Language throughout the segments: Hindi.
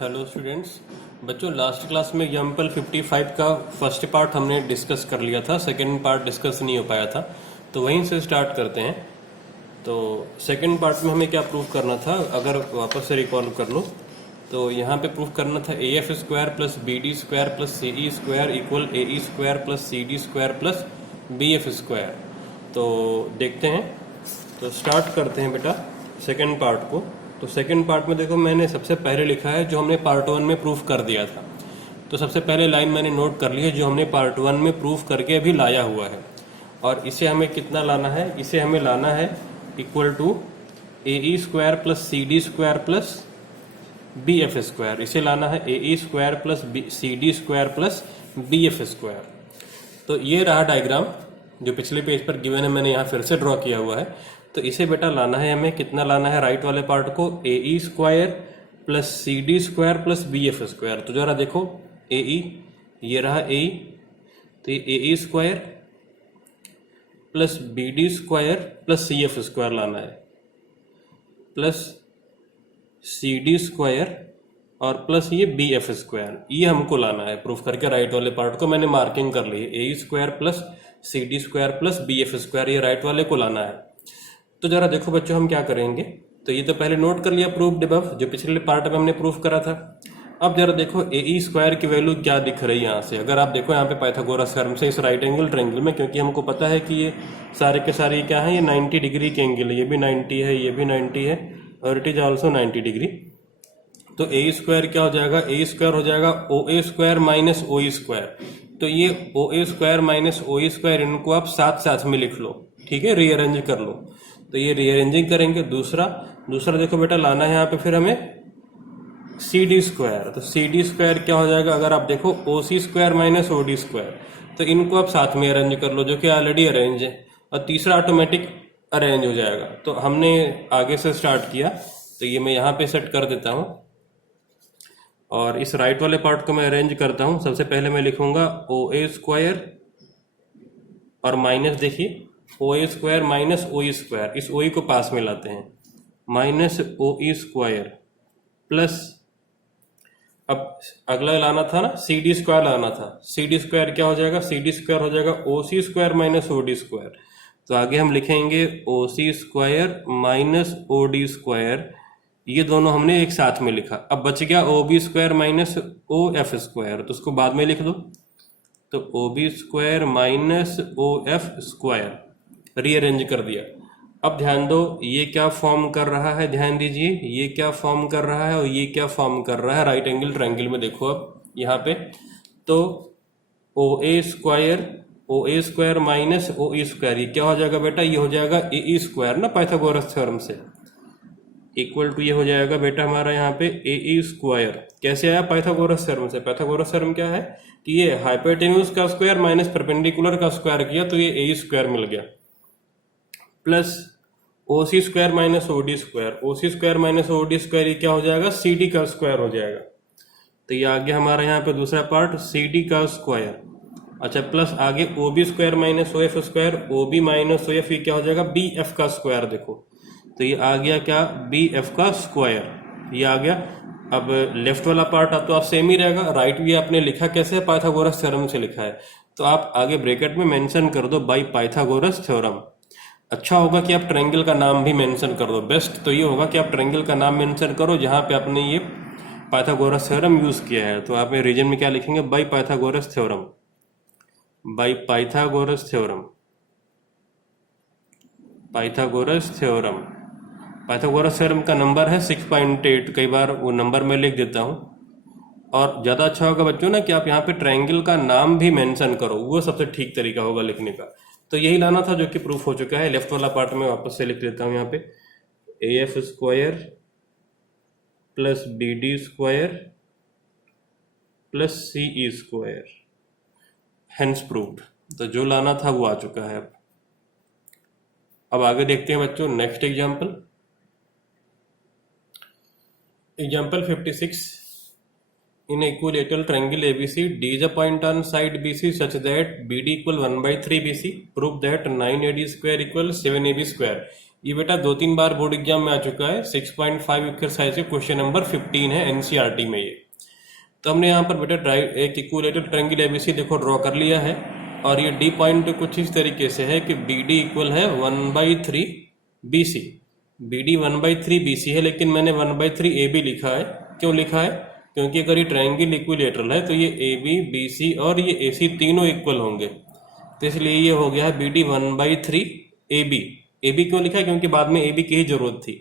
Hello students. बच्चों, लास्ट क्लास में एग्जाम्पल 55 का फर्स्ट पार्ट हमने डिस्कस कर लिया था, सेकंड पार्ट डिस्कस नहीं हो पाया था, तो वहीं से स्टार्ट करते हैं। तो सेकंड पार्ट में हमें क्या प्रूफ करना था, अगर वापस से रिकॉल कर लो तो यहाँ पे प्रूफ करना था A F square plus B D square plus C E square equal A E square plus C D square plus B F square. तो देखते हैं, तो स्टार्ट करते हैं बेटा सेकंड पार्ट को। तो सेकंड पार्ट में देखो, मैंने सबसे पहले लिखा है जो हमने पार्ट 1 में प्रूफ कर दिया था। तो सबसे पहले लाइन मैंने नोट कर ली है जो हमने पार्ट 1 में प्रूफ करके अभी लाया हुआ है, और इसे हमें कितना लाना है, इसे हमें लाना है equal to A E square plus C D square plus B F square. इसे लाना है A E square plus C D square plus B F square. तो ये रहा डायग्राम जो पिछले पेज पर गिवन है, मैंने यहाँ फिर से ड्रॉ किया हुआ है। तो इसे बेटा लाना है हमें, कितना लाना है, राइट वाले पार्ट को A E square plus C D square plus B F square. तो जरा देखो, ए ई ये रहा ए ई, तो A E square plus B D square plus C F square लाना है, प्लस सी डी स्क्वायर और प्लस ये बी एफ स्क्वायर, ये हमको लाना है प्रूफ करके। राइट वाले पार्ट को मैंने मार्किंग कर ली है, A square plus C D square plus B F square, ये राइट वाले को लाना है। तो जरा देखो बच्चों, हम क्या करेंगे, तो ये तो पहले नोट कर लिया प्रूफ अबव, जो पिछले पार्ट में हमने प्रूफ करा था। अब जरा देखो ए ई स्क्वायर की वैल्यू क्या दिख रही है यहाँ से। अगर आप देखो यहाँ पे पाइथागोरस थ्योरम से इस राइट एंगल ट्रायंगल में, क्योंकि हमको पता है कि ये सारे के सारे क्या है, ये 90 डिग्री के एंगल है, ये भी 90 है, ये भी 90 है, और इट इज ऑल्सो 90 डिग्री। तो ए स्क्वायर क्या हो जाएगा, ए स्क्वायर हो जाएगा ओ ए स्क्वायर माइनस ओ स्क्वायर। तो ये ओ ए स्क्वायर माइनस ओ स्क्वायर, इनको आप साथ साथ में लिख लो, ठीक है, रीअरेंज कर लो। तो ये रीअरेंजिंग करेंगे। दूसरा देखो बेटा, लाना है यहाँ पे फिर हमें सी डी स्क्वायर। तो सी डी स्क्वायर क्या हो जाएगा, अगर आप देखो O C square minus O D square, तो इनको आप साथ में अरेंज कर लो, जो कि ऑलरेडी अरेंज है, और तीसरा ऑटोमेटिक अरेंज हो जाएगा। तो हमने आगे से स्टार्ट किया, तो ये मैं यहाँ पे सेट कर देता हूँ, और इस राइट वाले पार्ट को मैं अरेंज करता हूँ। सबसे पहले मैं लिखूंगा ओ ए स्क्वायर और माइनस, देखिए ओ ए स्क्वायर माइनस ओ स्क्वायर, इस ओ को पास में लाते हैं, माइनस ओ स्क्वायर प्लस, अब अगला लाना था ना, सी डी स्क्वायर लाना था। सी डी स्क्वायर क्या हो जाएगा, सी डी स्क्वायर हो जाएगा O C square minus O D square. तो आगे हम लिखेंगे O C square minus O D square, ये दोनों हमने एक साथ में लिखा। अब बच गया O B square minus O F square, तो उसको बाद में लिख दो। तो O B square minus O F square rearrange कर दिया। अब ध्यान दो, ये क्या फॉर्म कर रहा है, ध्यान दीजिए, ये क्या फॉर्म कर रहा है और ये क्या फॉर्म कर रहा है राइट एंगल ट्रायंगल में। देखो अब यहाँ पे, तो ओ ए स्क्वायर माइनस ओ ई स्क्वायर, ये क्या हो जाएगा बेटा, ये हो जाएगा ए ई स्क्वायर ना, पाइथागोरस थ्योरम से, इक्वल टू ये हो जाएगा बेटा हमारा यहाँ पे ए ई स्क्वायर। कैसे आया, पाइथागोरस थ्योरम से। पाइथागोरस थ्योरम क्या है कि ये हाइपोटेन्यूज का स्क्वायर माइनस परपेंडिकुलर का स्क्वायर किया, तो ये ए स्क्वायर मिल गया, plus O C square minus O D square, O C square minus O D square, ये क्या हो जाएगा, सी डी का स्क्वायर हो जाएगा। तो ये आ गया हमारा यहाँ पे दूसरा पार्ट, सी डी का स्क्वायर। अच्छा, प्लस आगे O B square minus O F square, O B minus O F, ये क्या हो जाएगा, बी एफ का स्क्वायर। देखो तो ये आ गया क्या, बी एफ का स्क्वायर, ये आ गया। अब लेफ्ट वाला पार्ट अब तो आप सेम ही रहेगा, राइट भी आपने लिखा कैसे है, पाइथागोरस थ्योरम से लिखा है, तो आप आगे ब्रैकेट में मेंशन कर दो बाय पाइथागोरस थ्योरम। अच्छा होगा कि आप ट्रायंगल का नाम भी मेंशन कर दो, बेस्ट तो ये होगा कि आप ट्रायंगल का नाम मेंशन करो जहां पे आपने ये पाइथागोरस थ्योरम यूज किया है। तो आप रीजन में क्या लिखेंगे, by Pythagoras theorem, by Pythagoras theorem, Pythagoras theorem. Pythagoras theorem का नंबर है 6.8, कई बार वो नंबर मैं लिख देता हूँ। और ज़्यादा अच्छा होगा बच्चों ना कि आप यहाँ पे ट्रायंगल का नाम भी मेंशन करो, वो सबसे ठीक तरीका होगा लिखने का। तो यही लाना था जो कि प्रूफ हो चुका है। लेफ्ट वाला पार्ट में वापस से लिख देता हूँ यहाँ पे, A F square plus B D square plus C E square, hence proved. तो जो लाना था वो आ चुका है। अब आगे देखते हैं बच्चों next example. Example 56. In equilateral triangle ABC, D is a point on side BC such that BD equal 1/3 BC. Prove that 9AD square equals 7AB square. ये बेटा 2-3 बार बोर्ड एग्जाम में आ चुका है। 6.5 एक्सरसाइज के क्वेश्चन नंबर 15 है एनसीईआरटी में ये। तो हमने यहाँ पर बेटा एक इक्विलेटरल ट्रायंगल एबीसी देखो ड्रॉ कर लिया है, और ये डी पॉइंट कुछ इस तरीके से है कि बी डी इक्वल है 1/3 B C. B D 1/3 B C है, लेकिन मैंने 1/3 ए बी लिखा है। क्यों लिखा है? क्योंकि अगर ये ट्रायंगल इक्विलेटरल है तो ये ए बी, बी सी और ये ए सी तीनों इक्वल होंगे, तो इसलिए ये हो गया है B D 1/3 A B. A B क्यों लिखा है? क्योंकि बाद में ए बी की ही जरूरत थी।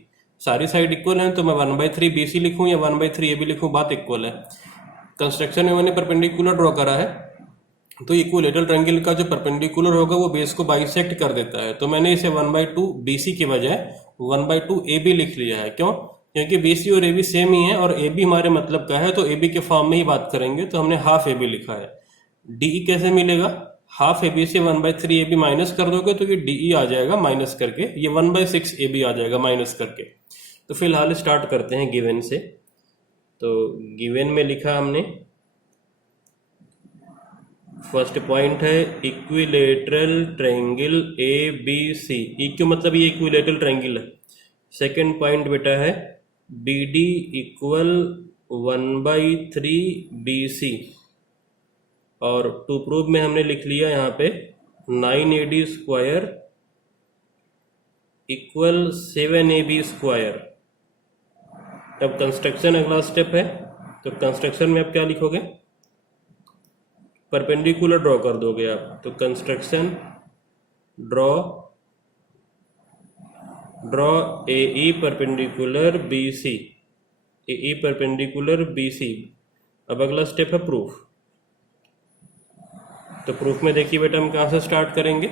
सारी साइड इक्वल है तो मैं 1/3 बी सी लिखूँ या 1/3 ए बी लिखूँ, बात इक्वल है। कंस्ट्रक्शन में मैंने परपेंडिकुलर ड्रॉ करा है, तो इक्विलेटरल ट्रायंगल का जो परपेंडिकुलर होगा वो बेस को बाइसेक्ट कर देता है। तो मैंने इसे 1/2 बी सी की बजाय 1/2 ए बी लिख लिया है। क्यों? क्योंकि बी सी और ए बी सेम ही है और ए बी हमारे मतलब का है, तो ए बी के फॉर्म में ही बात करेंगे, तो हमने हाफ ए बी लिखा है। डी कैसे मिलेगा? हाफ ए बी से 1/3 ए बी माइनस कर दोगे तो ये डी आ जाएगा माइनस करके, ये 1/6 ए बी आ जाएगा माइनस करके। तो फिलहाल स्टार्ट करते हैं गिवन से। तो गिवन में लिखा हमने, फर्स्ट पॉइंट है equilateral triangle A B C. EQ मतलब ये इक्विलेटरल ट्रायंगल है। सेकंड पॉइंट बेटा है B D equal 1/3 B C, और टू प्रूव में हमने लिख लिया यहाँ पे 9AD square equal 7AB square. अब कंस्ट्रक्शन अगला स्टेप है, तो कंस्ट्रक्शन में आप क्या लिखोगे? परपेंडिकुलर ड्रॉ कर दोगे आप। तो construction draw a E perpendicular B C, A E perpendicular B C. अब अगला स्टेप है प्रूफ। तो प्रूफ में देखिए बेटा हम कहाँ से स्टार्ट करेंगे।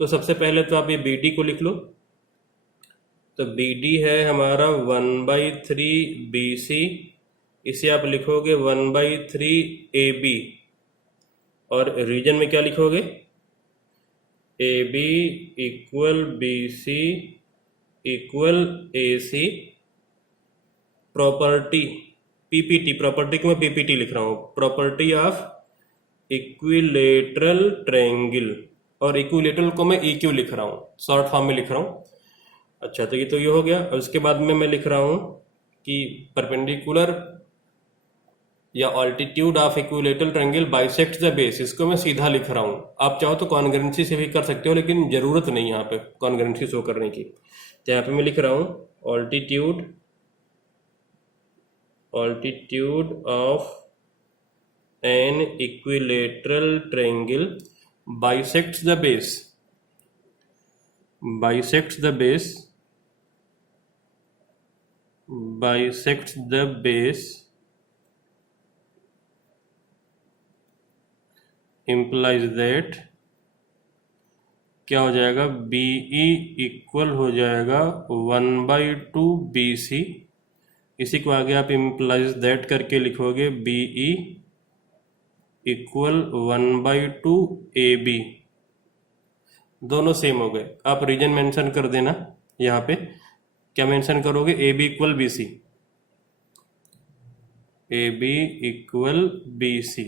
तो सबसे पहले तो आप ये बी डी को लिख लो। तो बी डी है हमारा 1/3 बी सी, इसे आप लिखोगे 1/3 ए बी, और रीजन में क्या लिखोगे? A B equal B C equal A C. Property PPT, property को मैं पीपीटी लिख रहा हूँ, प्रॉपर्टी ऑफ इक्विलेटरल ट्रायंगल, और इक्विलेटरल को मैं EQ लिख रहा हूँ, शॉर्ट फॉर्म में लिख रहा हूँ। अच्छा, तो ये हो गया। और उसके बाद में मैं लिख रहा हूँ कि परपेंडिकुलर या altitude of equilateral triangle bisect the base, इसको मैं सीधा लिख रहा हूँ। आप चाहो तो कॉन्ग्रुएंसी से भी कर सकते हो, लेकिन जरूरत नहीं यहाँ पे कॉन्ग्रुएंसी शो करने की। तो यहाँ पे मैं लिख रहा हूँ altitude of an equilateral triangle bisects the base implies that क्या हो जाएगा? BE इक्वल हो जाएगा 1/2 BC। इसी को आगे आप implies that करके लिखोगे BE इक्वल 1/2 AB। दोनों सेम हो गए। आप रीजन मेंशन कर देना। यहाँ पे क्या मेंशन करोगे? AB equal BC, AB equal BC।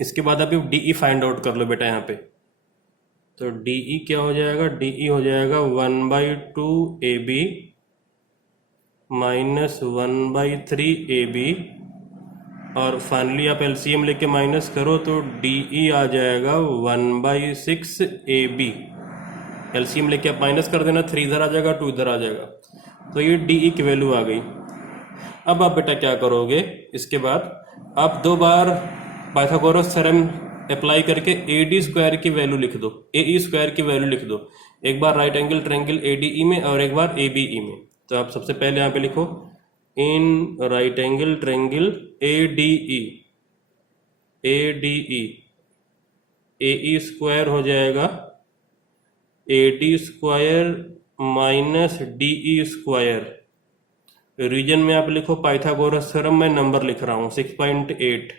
इसके बाद आप DE फाइंड आउट कर लो बेटा यहाँ पे। तो DE क्या हो जाएगा? DE हो जाएगा 1/2 AB माइनस 1/3 AB, और फाइनली आप एलसीएम लेके माइनस करो तो DE आ जाएगा 1/6 AB। एलसीएम लेके आप माइनस कर देना, 3 इधर आ जाएगा, 2 इधर आ जाएगा, तो ये DE की वैल्यू आ गई। अब आप बेटा क्या करोगे? इसके बाद आप 2 बार पाइथागोरस थ्योरम अप्लाई करके AD स्क्वायर की वैल्यू लिख दो, AE स्क्वायर की वैल्यू लिख दो। एक बार राइट एंगल ट्रायंगल ADE में और एक बार ABE में। तो आप सबसे पहले यहाँ पे लिखो in right angle triangle ADE AE square हो जाएगा AD square minus DE square. Reason में आप लिखो पाइथागोरस थ्योरम, मैं नंबर लिख रहा हूँ 6.8।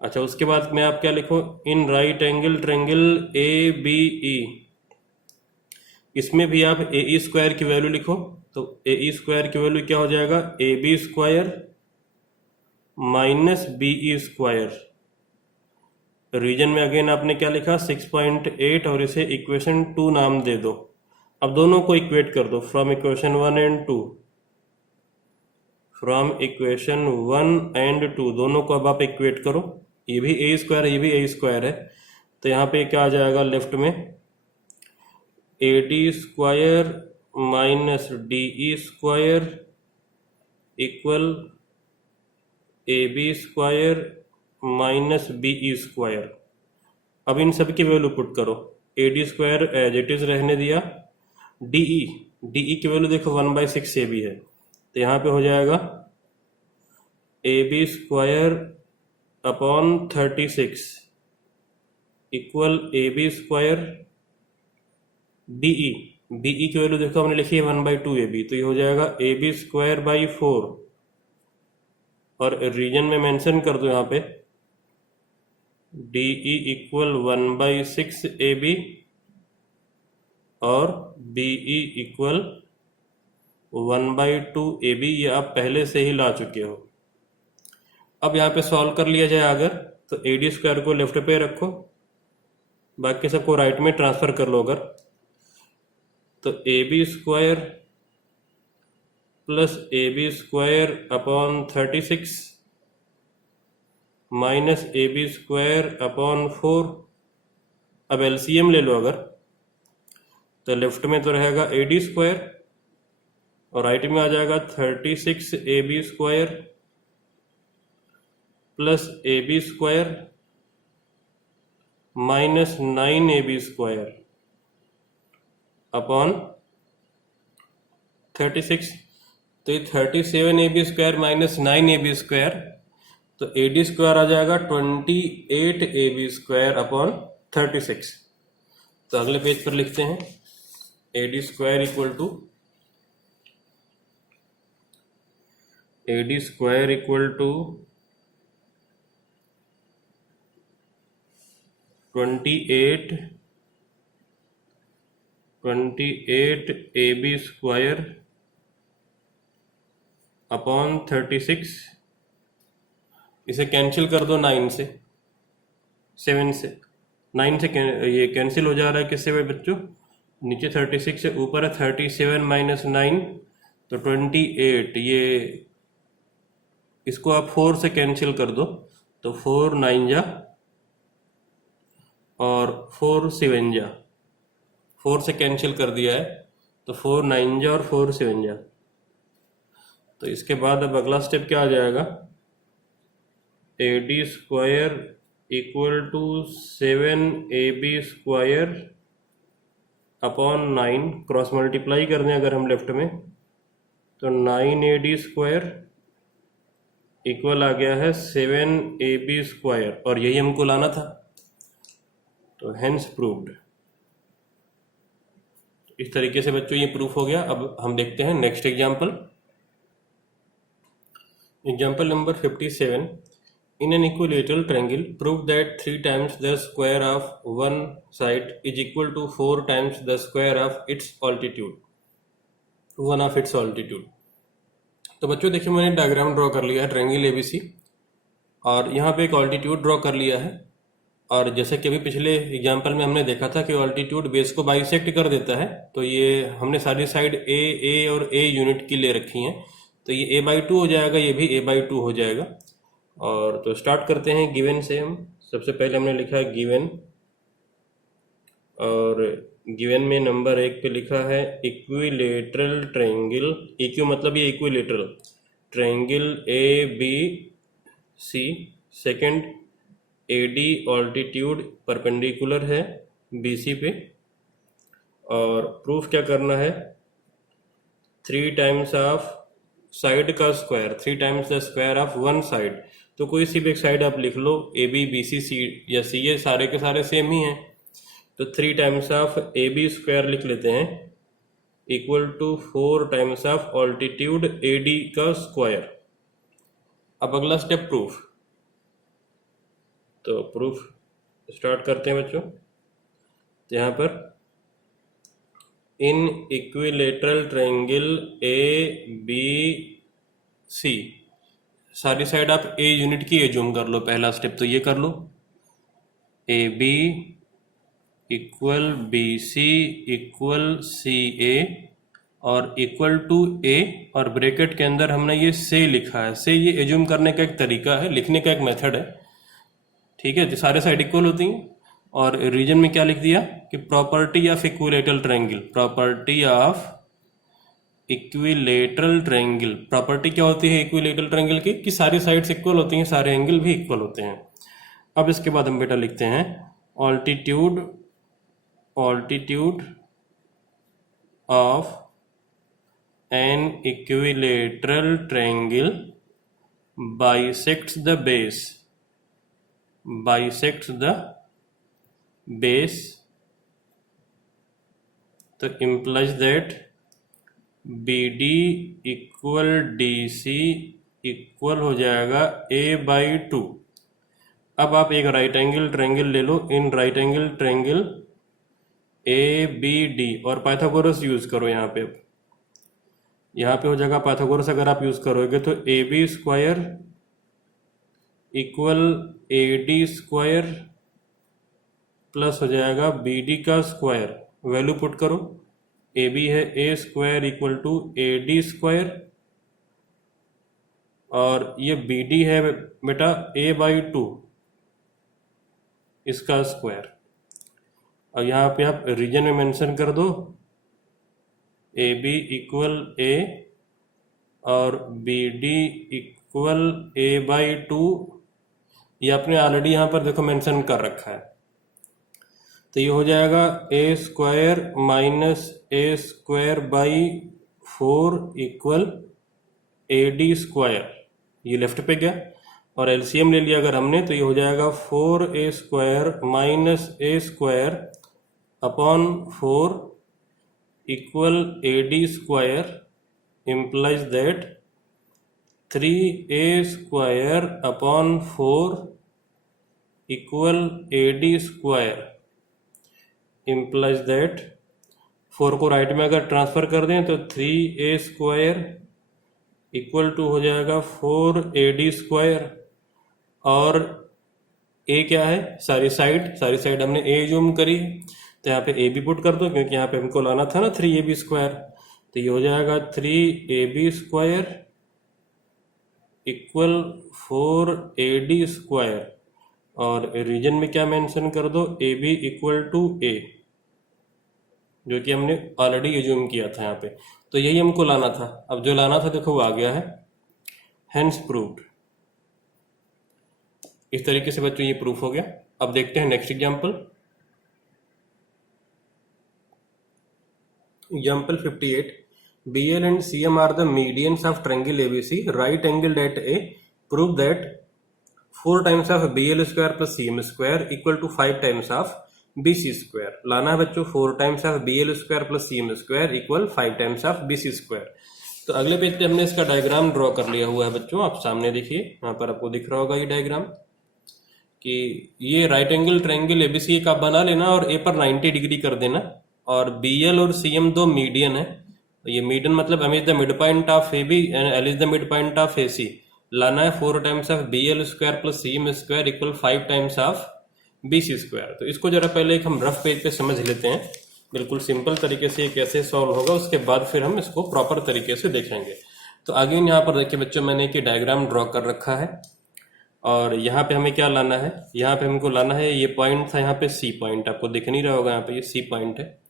अच्छा, उसके बाद में आप क्या लिखो? In right angle triangle ABE, इसमें भी आप AE स्क्वायर की वैल्यू लिखो। तो AE स्क्वायर की वैल्यू क्या हो जाएगा? AB square minus BE square. Reason में अगेन आपने क्या लिखा 6.8 और इसे इक्वेशन 2 नाम दे दो। अब दोनों को इक्वेट कर दो from equation 1 and 2, from equation 1 and 2 दोनों को अब आप इक्वेट करो। ये भी ए स्क्वायर ये भी ए स्क्वायर है, तो यहाँ पे क्या आ जाएगा लेफ्ट में A D square minus D E square equal A B square minus B E square. अब इन सब की वैल्यू पुट करो। A D square as it is रहने दिया, डी ई की वैल्यू देखो 1/6 ए बी है, तो यहाँ पे हो जाएगा A B square upon 36 equal A B square DE की वैल्यू देखो हमने लिखी है 1/2 ए बी, तो ये हो जाएगा ए बी स्क्वायर बाई 4 और रीजन में मेंशन कर दो यहाँ पे डीई इक्वल 1/6 ए बी और बीई इक्वल 1/2 ए बी। ये आप पहले से ही ला चुके हो। अब यहाँ पे सॉल्व कर लिया जाए अगर, तो ए डी स्क्वायर को लेफ्ट पे रखो, बाकी सबको राइट में ट्रांसफर कर लो। अगर तो A B square plus A B square upon 36 minus A B square upon 4। अब एलसीएम ले लो अगर, तो लेफ्ट में तो रहेगा ए डी स्क्वायर और राइट में आ जाएगा 36 A B square plus A B square minus 9 A B square upon 36। तो ये 37 A B square minus 9 A B square, तो ए डी स्क्वायर आ जाएगा 28 ए बी स्क्वायर अपॉन 36। तो अगले पेज पर लिखते हैं A D square equal to 28 A B square upon 36। इसे कैंसिल कर दो 9 से, 7 से, 9 से ये कैंसिल हो जा रहा है किससे भाई बच्चों, नीचे 36 से ऊपर है 37 माइनस 9 तो 28। ये इसको आप 4 से कैंसिल कर दो, तो 4 9 जा और 4 7 जा, 4 से कैंसिल कर दिया है तो 4 9 जा और 4 7 जा। तो इसके बाद अब अगला स्टेप क्या आ जाएगा, A D square equal to 7 A B square upon 9, cross multiply कर दें अगर हम लेफ्ट में, तो 9 ए डी स्क्वायर इक्वल आ गया है 7 ए बी स्क्वायर, और यही हमको लाना था, तो हेंस प्रूव्ड। इस तरीके से बच्चों ये प्रूफ हो गया। अब हम देखते हैं next example. Example number 57। In an equilateral triangle, prove that 3 times the square of one side is equal to 4 times the square of its altitude, one of its altitude। तो बच्चों देखिए मैंने डायग्राम ड्रॉ कर लिया है ट्रायंगल एबीसी, और यहाँ पे एक ऑल्टीट्यूड ड्रॉ कर लिया है। और जैसे कि अभी पिछले एग्जाम्पल में हमने देखा था कि ऑल्टीट्यूड बेस को बाइसेक्ट कर देता है, तो ये हमने सारी साइड ए और ए यूनिट की ले रखी हैं, तो ये a/2 हो जाएगा, ये भी a/2 हो जाएगा। और तो स्टार्ट करते हैं गिवन से। हम सबसे पहले हमने लिखा है गिवन, और गिवन में नंबर 1 पे लिखा है इक्विलेटरल ट्रायंगल, इक्यू मतलब ये equilateral triangle A B C. Second A D altitude perpendicular है बी सी पे, और प्रूफ क्या करना है 3 टाइम्स ऑफ साइड का square, 3 times the square of one side. तो कोई सी भी एक साइड आप लिख लो, ए बी बी सी सी या सी, ये सारे के सारे सेम ही हैं, तो 3 times of A B square लिख लेते हैं equal to 4 times of altitude A D का स्क्वायर। अब अगला स्टेप प्रूफ। तो प्रूफ स्टार्ट करते हैं बच्चों। तो यहाँ पर in equilateral triangle A B C, सारी साइड आप ए यूनिट की एज्यूम कर लो, पहला स्टेप तो ये कर लो। A B equal B C equal C A और इक्वल टू ए, और ब्रैकेट के अंदर हमने ये से लिखा है। से ये एज्यूम करने का एक तरीका है, लिखने का एक मेथड है, ठीक है। तो सारे साइड इक्वल होती हैं, और रीजन में क्या लिख दिया कि property of equilateral triangle, property of equilateral triangle. Property क्या होती है इक्विलेटरल ट्रायंगल की कि सारी साइड्स इक्वल होती हैं, सारे एंगल भी इक्वल होते हैं। अब इसके बाद हम बेटा लिखते हैं altitude of an equilateral triangle bisects the base, तो implies that BD equal DC equal हो जाएगा a/2। अब आप एक राइट एंगल ट्रायंगल ले लो, in right angle triangle ABD और पाइथागोरस यूज करो यहाँ पे। अब यहाँ पे हो जाएगा पाइथागोरस अगर आप यूज करोगे तो AB square equal AD square plus हो जाएगा BD का स्क्वायर। वैल्यू पुट करो, AB है A square equal to AD square, और ये BD है बेटा a/2 इसका स्क्वायर। और यहाँ पे आप रीजन में मेंशन कर दो AB इक्वल A और BD इक्वल a/2, ये आपने ऑलरेडी यहाँ पर देखो मेंशन कर रखा है। तो ये हो जाएगा a square minus a square by 4 equal AD square, ये लेफ्ट पे गया, और एलसीएम ले लिया अगर हमने तो ये हो जाएगा 4a square minus a square upon 4 equal AD square, implies that 3a square upon 4 equal AD square, implies that 4 को राइट में अगर ट्रांसफर कर दें तो 3a स्क्वायर इक्वल टू हो जाएगा 4AD स्क्वायर, और a क्या है सारी साइड हमने a जूम करी, तो यहाँ पे AB पुट कर दो क्योंकि यहाँ पे हमको लाना था ना 3AB स्क्वायर। तो ये हो जाएगा 3AB square equal 4AD square, और रीजन में क्या मेंशन कर दो AB इक्वल टू A, जो कि हमने ऑलरेडी एज्यूम किया था यहाँ पे। तो यही हमको लाना था। अब जो लाना था देखो वो आ गया है, हेंस प्रूव्ड। इस तरीके से बच्चों ये प्रूफ हो गया। अब देखते हैं next example. Example 58. BL and CM are the medians of triangle ABC, right angled at A. Prove that 4 times of BL square plus CM square equal to 5 times of BC square. लाना है बच्चों 4 times of BL square plus CM square equal 5 times of BC square। तो अगले पेज पे हमने इसका डायग्राम ड्रॉ कर लिया हुआ है बच्चों, आप सामने देखिए, यहाँ पर आपको दिख रहा होगा ये डायग्राम कि ये राइट एंगल ट्रायंगल एबीसी का बना लेना और ए पर 90 डिग्री कर देना, और BL और CM दो मीडियन है। ये मीडियन मतलब M is the mid point of AB and L is the mid point of AC। लाना है 4 times of BL square plus CM square equal 5 times of BC square. तो इसको जरा पहले एक हम रफ पेज पे समझ लेते हैं, बिल्कुल सिंपल तरीके से ये कैसे सॉल्व होगा, उसके बाद फिर हम इसको प्रॉपर तरीके से देखेंगे। तो आगे यहाँ पर देखिए बच्चों मैंने एक डायग्राम ड्रॉ कर रखा है, और यहाँ पे हमें क्या लाना है, यहाँ पे हमको लाना है ये पॉइंट था, यहाँ पे C पॉइंट आपको दिख नहीं रहा होगा, यहाँ पे ये C पॉइंट है।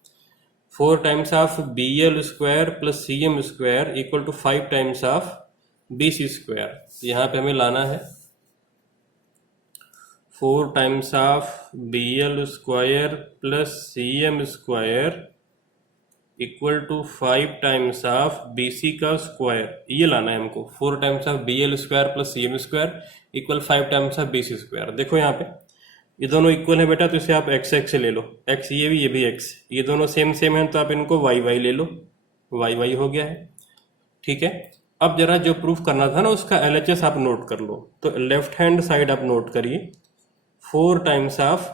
4 times of BL square plus CM square equal to 5 times of BC square. यहाँ पे हमें लाना है 4 times of BL square plus CM square equal to 5 times of BC का स्क्वायर, ये लाना है हमको। 4 times of BL square plus CM square equal 5 times of BC square. देखो यहाँ पे ये दोनों इक्वल है बेटा, तो इसे आप x x से ले लो, x ये भी x, ये दोनों सेम है तो आप इनको y y ले लो, y y हो गया है, ठीक है। अब जरा जो प्रूफ करना था ना उसका LHS आप नोट कर लो, तो लेफ्ट हैंड साइड आप नोट करिए 4 times of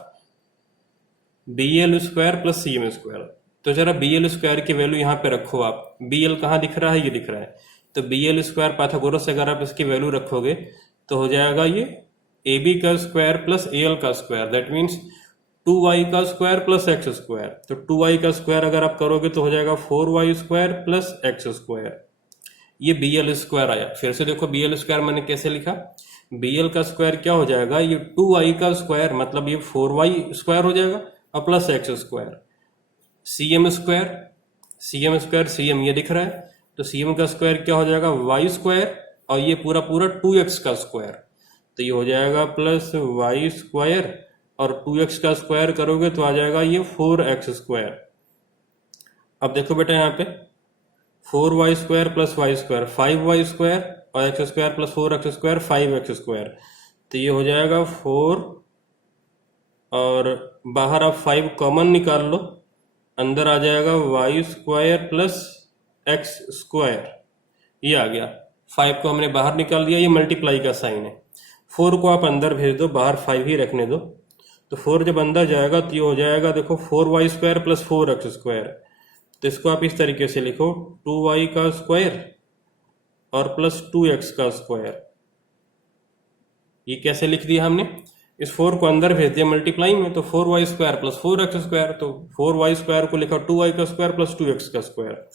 BL square plus CM square. तो जरा BL स्क्वायर की वैल्यू यहाँ पे रखो आप, BL कहाँ दिख रहा है, ये दिख रहा है, तो BL स्क्वायर पाइथागोरस से अगर आप इसकी वैल्यू रखोगे तो हो जाएगा ये ए बी का स्क्वायर प्लस ए एल का स्क्वायर, दैट मीन्स 2y का स्क्वायर प्लस एक्स स्क्वायर। तो 2y का स्क्वायर अगर आप करोगे तो हो जाएगा 4y square plus X square, ये बी एल स्क्वायर आया। फिर से देखो बी एल स्क्वायर मैंने कैसे लिखा, बी एल का स्क्वायर क्या हो जाएगा, ये 2y का स्क्वायर मतलब ये 4y स्क्वायर हो जाएगा और plus X square. C M square, C M square, C M ये दिख रहा है, तो सी एम का स्क्वायर क्या हो जाएगा वाई स्क्वायर और ये पूरा पूरा 2x का स्क्वायर, तो ये हो जाएगा प्लस वाई स्क्वायर और 2x का स्क्वायर करोगे तो आ जाएगा ये 4x स्क्वायर। अब देखो बेटा यहाँ पे 4y square plus Y square 5y square और X square plus 4x square 5x square, तो ये हो जाएगा 4 और बाहर आप 5 कॉमन निकाल लो, अंदर आ जाएगा Y square plus X square, ये आ गया। 5 को हमने बाहर निकाल दिया, ये मल्टीप्लाई का साइन है। 4 को आप अंदर भेज दो, बाहर 5 ही रखने दो, तो 4 जब अंदर जाएगा तो ये हो जाएगा देखो 4y square plus 4x square, तो इसको आप इस तरीके से लिखो 2y का स्क्वायर और प्लस 2x का स्क्वायर। ये कैसे लिख दिया हमने, इस 4 को अंदर भेज दिया मल्टीप्लाई में, तो 4y square plus 4x square, तो 4y स्क्वायर को लिखा 2y का स्क्वायर प्लस 2x का स्क्वायर।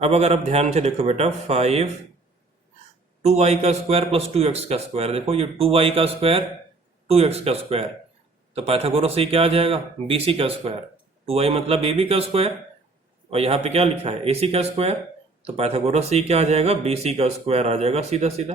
अब अगर आप ध्यान से देखो बेटा 5 2y का स्क्वायर प्लस 2x का स्क्वायर, देखो ये 2y का स्क्वायर 2x का स्क्वायर, तो पाइथागोरस से क्या आ जाएगा bc का स्क्वायर, 2y मतलब ab का स्क्वायर और यहाँ पे क्या लिखा है ac का स्क्वायर, तो पाइथागोरस से क्या आ जाएगा bc का स्क्वायर आ जाएगा सीधा सीधा।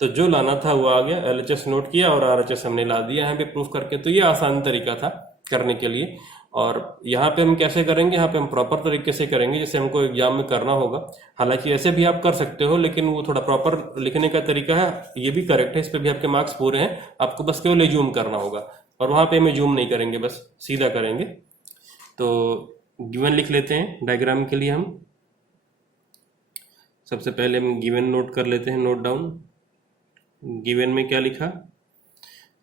तो जो लाना था वो आ गया, LHS नोट किया और RHS हमने ला दिया यहाँ पे प्रूफ करके। तो ये आसान तरीका था करने के लिए, और यहाँ पे हम कैसे करेंगे, यहाँ पे हम प्रॉपर तरीके से करेंगे जैसे हमको एग्जाम में करना होगा। हालांकि ऐसे भी आप कर सकते हो, लेकिन वो थोड़ा प्रॉपर लिखने का तरीका है, ये भी करेक्ट है, इस पे भी आपके मार्क्स पूरे हैं। आपको बस केवल जूम करना होगा, और वहाँ पे हमें जूम नहीं करेंगे, बस सीधा करेंगे। तो गिवन लिख लेते हैं डायग्राम के लिए। हम सबसे पहले हम गिवन नोट कर लेते हैं, नोट डाउन। गिवन में क्या लिखा,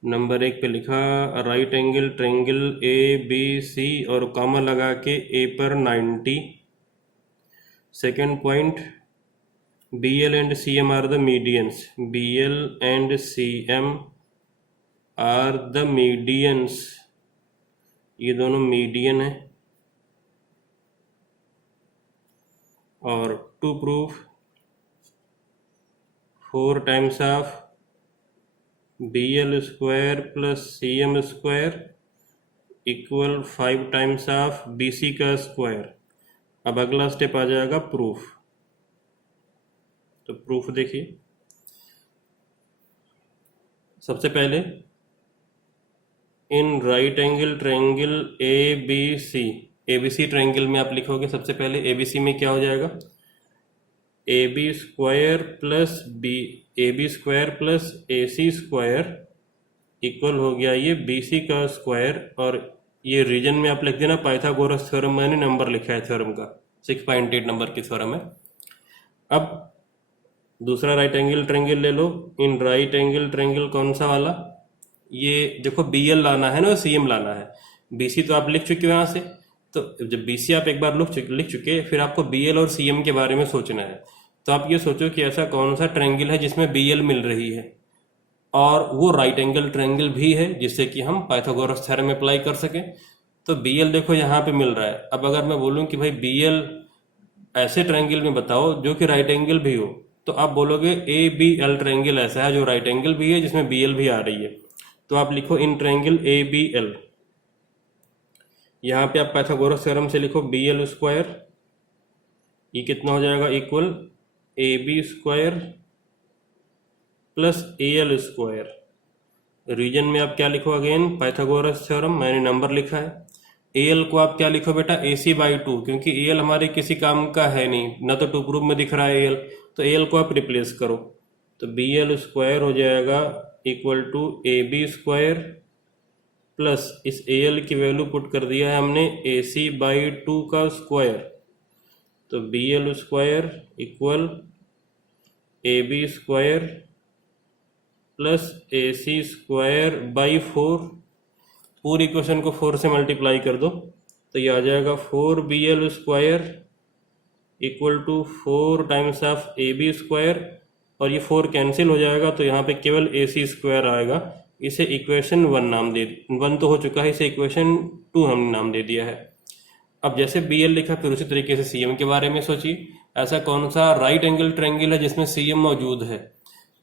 नंबर 1 पे लिखा right angle triangle A B C और कॉमा लगा के ए पर 90। Second point B L and C M are the medians, B L and C M are the medians, ये दोनों मीडियन है। और to proof 4 times of B L square plus C M square equal 5 times of B C का स्क्वायर। अब अगला स्टेप आ जाएगा प्रूफ। तो प्रूफ देखिए, सबसे पहले in right angle triangle A B C triangle में आप लिखोगे सबसे पहले ए बी सी में क्या हो जाएगा, A B square plus A C square equal हो गया ये बी सी का स्क्वायर, और ये रीजन में आप लिख देना पाइथागोरस थ्योरम, मैंने नंबर लिखा है थ्योरम का, 6.8 नंबर की थ्योरम है। अब दूसरा राइट एंगल ट्रायंगल ले लो। इन राइट एंगल ट्रायंगल कौन सा वाला, ये देखो बी एल लाना है ना, सी एम लाना है। बी सी तो आप लिख चुके हो यहाँ से, तो जब बी सी आप एक बार लिख चुके, फिर आपको बी एल और सी एम के बारे में सोचना है। तो आप ये सोचो कि ऐसा कौन सा ट्रायंगल है जिसमें बी एल मिल रही है और वो राइट एंगल ट्रायंगल भी है, जिससे कि हम पाइथागोरस थ्योरम अप्लाई कर सकें। तो बी एल देखो यहाँ पे मिल रहा है। अब अगर मैं बोलूँ कि भाई बी एल ऐसे ट्रायंगल में बताओ जो कि राइट एंगल भी हो, तो आप बोलोगे ए बी एल ट्रायंगल ऐसा है जो राइट एंगल भी है जिसमें बी एल भी आ रही है। तो आप लिखो in triangle A B L, यहाँ पे आप पाइथागोरस थ्योरम से लिखो बी एल स्क्वायर, ये कितना हो जाएगा equal A B square plus A L square. Reason में आप क्या लिखो, अगेन पाइथागोरस थ्योरम, मैंने नंबर लिखा है। ए एल को आप क्या लिखो बेटा, ए सी बाई 2, क्योंकि ए एल हमारे किसी काम का है नहीं, ना तो टू प्रूफ में दिख रहा है ए एल, तो ए एल को आप रिप्लेस करो। तो बी एल स्क्वायर हो जाएगा equal to A B square plus इस ए एल की वैल्यू पुट कर दिया है हमने ए सी बाई 2 का स्क्वायर, तो B L square equal A B square plus A C square by 4। पूरी इक्वेशन को 4 से मल्टीप्लाई कर दो, तो ये आ जाएगा 4 B L square equal to 4 times of A B square, और ये 4 कैंसिल हो जाएगा तो यहाँ पे केवल ए सी स्क्वायर आएगा, इसे इक्वेशन 1 नाम दे, 1 तो हो चुका है, इसे इक्वेशन 2 हमने नाम दे दिया है। अब जैसे बी एल लिखा, फिर उसी तरीके से सी एम के बारे में सोचिए। ऐसा कौन सा राइट एंगल ट्रायंगल है जिसमें सी एम मौजूद है?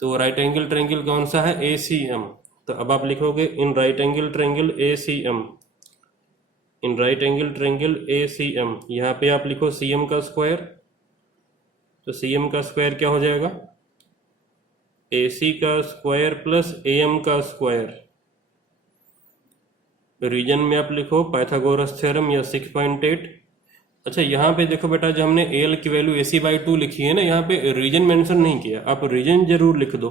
तो राइट एंगल ट्रायंगल कौन सा है? A C M. तो अब आप लिखोगे in right angle triangle A C M, in right angle triangle A C M. यहाँ पे आप लिखो सी एम का स्क्वायर, तो सी एम का स्क्वायर क्या हो जाएगा? ए सी का स्क्वायर प्लस ए एम का स्क्वायर। रीजन में आप लिखो पाइथागोरस थ्योरम या 6.8। अच्छा, यहाँ पे देखो बेटा, जो हमने ए एल की वैल्यू ए सी बाई 2 लिखी है ना, यहाँ पे रीजन मेंशन नहीं किया, आप रीजन जरूर लिख दो।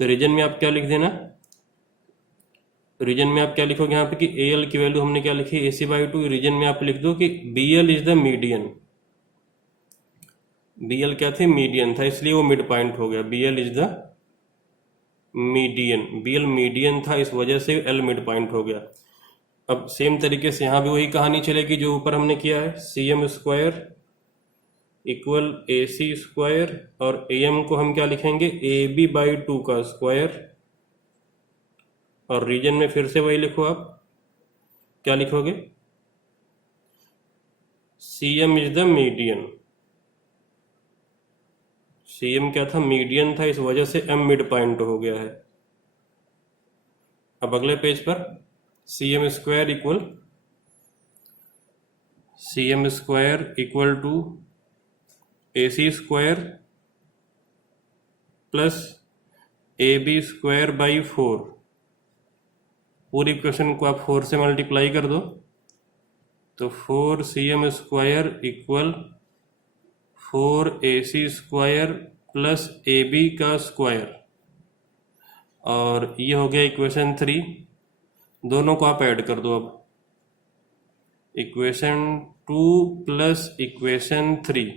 तो रीजन में आप क्या लिख देना, रीजन में आप क्या लिखोगे यहाँ पे कि ए एल की वैल्यू हमने क्या लिखी? ए सी बाई 2। रीजन में आप लिख दो कि B L is the median. B L क्या थी? मीडियन था, इसलिए वो मिड पॉइंट हो गया। B L is the median, B L median था, इस वजह से एल मिड पॉइंट हो गया। अब सेम तरीके से यहाँ भी वही कहानी चलेगी जो ऊपर हमने किया है। सी M square equal A C square, और ए एम को हम क्या लिखेंगे? ए बी बाई 2 का स्क्वायर। और रीजन में फिर से वही लिखो, आप क्या लिखोगे? C M is the median. C M क्या था? मीडियन था, इस वजह से एम मिड पॉइंट हो गया है। अब अगले पेज पर C M square equal to A C square plus A B square by 4। पूरी इक्वेशन को आप 4 से मल्टीप्लाई कर दो, तो 4 C M square equal 4 A C square plus A B का स्क्वायर। और ये हो गया इक्वेशन 3। दोनों को आप ऐड कर दो। अब इक्वेशन 2 प्लस इक्वेशन 3,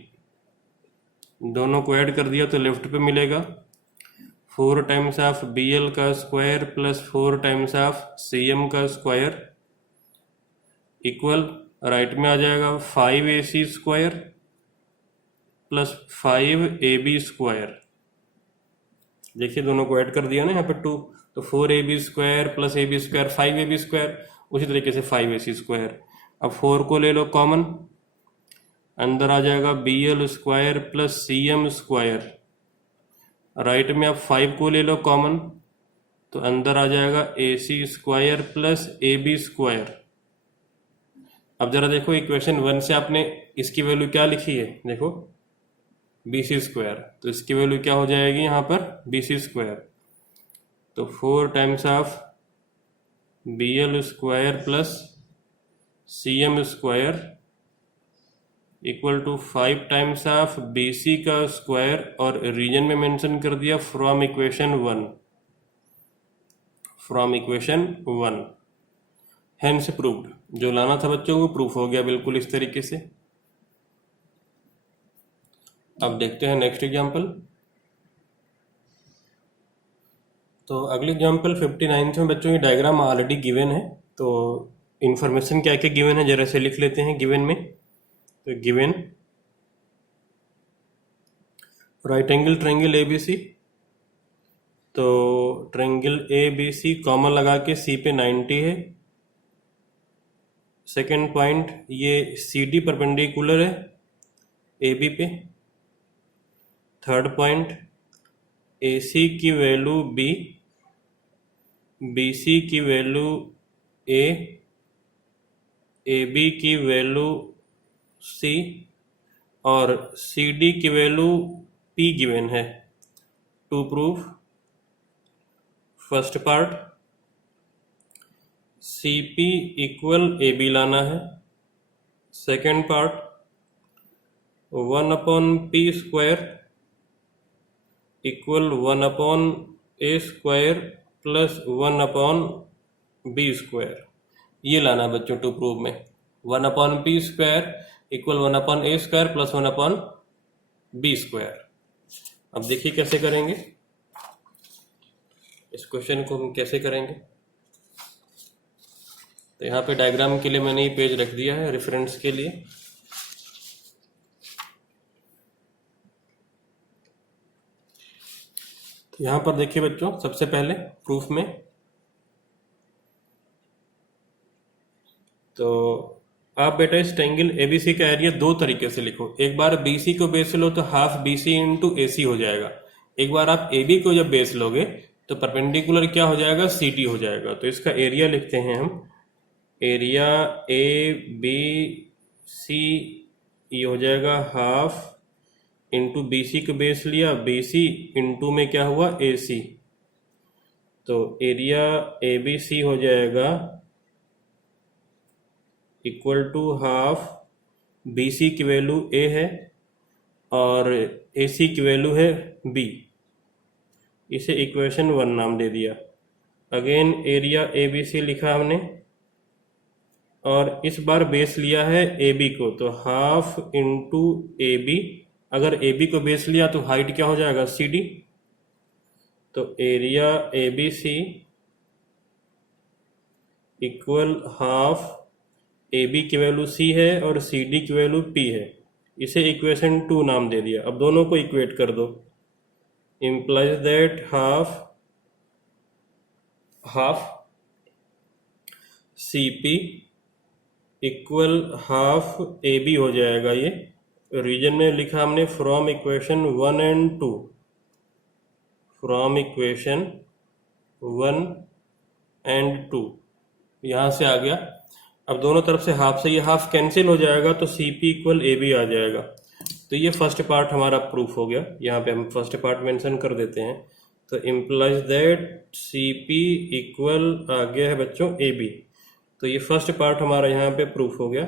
दोनों को ऐड कर दिया तो लेफ्ट पे मिलेगा 4 टाइम्स ऑफ बी एल का square plus 4 times of C M का स्क्वायर इक्वल राइट में आ जाएगा 5 A C square plus 5 A B square. देखिए दोनों को ऐड कर दिया ना यहाँ पे 2, तो 4 A B square plus A B square 5 A B square, उसी तरीके से 5 ए सी स्क्वायर। अब 4 को ले लो कॉमन, अंदर आ जाएगा B L square plus C M square. Right में आप 5 को ले लो कॉमन, तो अंदर आ जाएगा A C square plus A B square. अब जरा देखो इक्वेशन 1 से आपने इसकी वैल्यू क्या लिखी है? देखो बी सी स्क्वायर, तो इसकी वैल्यू क्या हो जाएगी यहाँ पर? B C square. तो 4 times of B L square plus C M square equal to 5 times of B C का स्क्वायर, और रीजन में मेंशन कर दिया from equation 1, from equation 1। Hence proved. जो लाना था बच्चों को प्रूफ हो गया बिल्कुल इस तरीके से। अब देखते हैं नेक्स्ट एग्जाम्पल। तो अगली एग्जाम्पल 59 में बच्चों ये डायग्राम ऑलरेडी गिवन है, तो इन्फॉर्मेशन क्या क्या गिवन है जरा से लिख लेते हैं गिवन में। तो given right angle triangle A B C, तो triangle A B C common लगा के सी पे 90 है। सेकेंड पॉइंट ये सी डी परपेंडिकुलर है ए बी पे। थर्ड पॉइंट ए सी की वैल्यू बी, बी सी की वैल्यू ए बी की वैल्यू सी, और सी डी की वैल्यू पी गिवन है। To proof first part C P equal A B लाना है। Second part 1/p square equal 1/a square plus 1/b square, ये लाना है बच्चों टू प्रूव में। 1/p square equal 1/a square plus 1/b square. अब देखिए कैसे करेंगे इस क्वेश्चन को, हम कैसे करेंगे। तो यहाँ पे डायग्राम के लिए मैंने ये पेज रख दिया है रेफरेंस के लिए। तो यहाँ पर देखिए बच्चों, सबसे पहले प्रूफ में तो आप बेटा इस ट्रायंगल एबीसी का एरिया दो तरीके से लिखो। एक बार बीसी को बेस लो तो हाफ बीसी इंटू एसी हो जाएगा। एक बार आप एबी को जब बेस लोगे तो परपेंडिकुलर क्या हो जाएगा, सीडी हो जाएगा। तो इसका एरिया लिखते हैं हम, एरिया ए बी सी ये हो जाएगा हाफ इंटू बीसी को बेस लिया, बीसी इंटू में क्या हुआ, एसी। तो एरिया ए बी सी हो जाएगा इक्वल टू हाफ बीसी की वैल्यू ए है और एसी की वैल्यू है बी। इसे इक्वेशन 1 नाम दे दिया। Again area A B C लिखा हमने और इस बार बेस लिया है ए बी को, तो हाफ इंटू ए बी। अगर ए बी को बेस लिया तो हाइट क्या हो जाएगा, सी डी। तो area A B C equal half A B की वैल्यू सी है और सी डी की वैल्यू पी है। इसे इक्वेशन 2 नाम दे दिया। अब दोनों को इक्वेट कर दो। implies that half CP equal half AB हो जाएगा। ये रीजन में लिखा हमने from equation 1 and 2, from equation 1 and 2 यहाँ से आ गया। अब दोनों तरफ से हाफ से ये हाफ कैंसिल हो जाएगा तो CP इक्वल AB आ जाएगा। तो ये फर्स्ट पार्ट हमारा प्रूफ हो गया। यहाँ पे हम फर्स्ट पार्ट मेंशन कर देते हैं। तो इम्प्लाइज दैट CP इक्वल आ गया है बच्चों AB। तो ये फर्स्ट पार्ट हमारा यहाँ पे प्रूफ हो गया,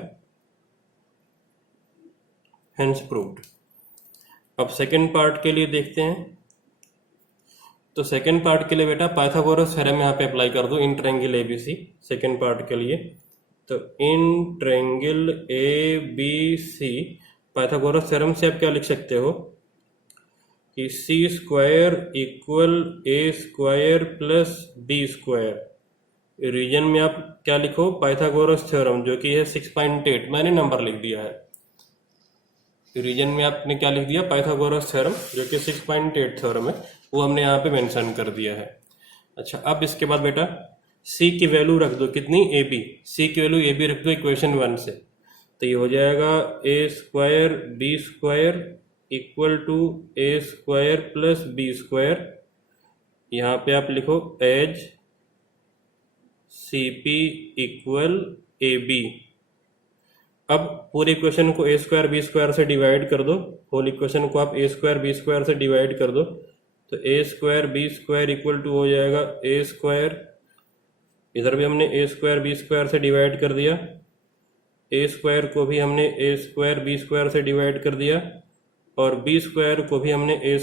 हेंस प्रूव्ड। अब सेकंड पार्ट के लिए देखते हैं। तो सेकंड पार्ट के लिए बेटा पाइथागोरस थ्योरम यहाँ पे अप्लाई कर दो in triangle ABC second part के लिए। तो in triangle ABC Pythagoras theorem से आप क्या लिख सकते हो कि C square equal A square plus B square. Reason में आप क्या लिखो, पाइथागोरस थ्योरम, जो कि है 6.8। मैंने नंबर लिख दिया है। रीजन में आपने क्या लिख दिया, पाइथागोरस थ्योरम, जो कि 6.8 थ्योरम है, वो हमने यहाँ पे मेंशन कर दिया है। अच्छा, अब इसके बाद बेटा सी की वैल्यू रख दो, कितनी, ए बी। सी की वैल्यू ए बी रख दो इक्वेशन 1 से। तो ये हो जाएगा A square B square equal to A square plus B square. यहाँ पे आप लिखो as C P equal A B. अब पूरे इक्वेशन को ए स्क्वायर बी स्क्वायर से डिवाइड कर दो। होल इक्वेशन को आप ए स्क्वायर बी स्क्वायर से डिवाइड कर दो। तो A square B square equal to हो जाएगा ए स्क्वायर, इधर भी हमने ए स्क्वायर बी स्क्वायर से डिवाइड कर दिया, ए स्क्वायर को भी हमने ए स्क्वायर बी स्क्वायर से डिवाइड कर दिया और बी स्क्वायर को भी हमने ए